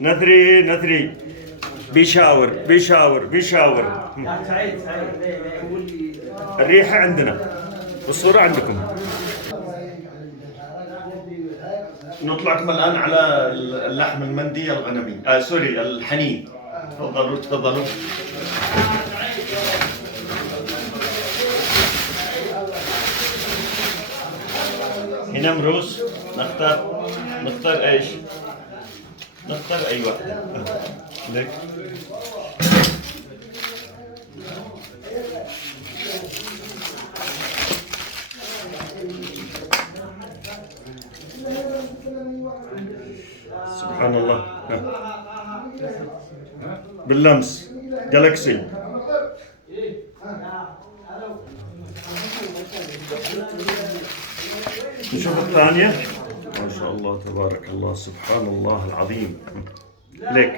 نثري نثري، بيشاور بيشاور بيشاور. سعيد سعيد الريحة عندنا والصورة عندكم. نطلعكم الآن على اللحم المندي الغنمي، سوري الحنين. تفضلوا تفضلوا. هنا مروس. نختار ايش؟ نختار اي واحدة. لك سبحان الله. باللمس جالكسي. نشوف الثانية. ما شاء الله تبارك الله سبحان الله العظيم. ليك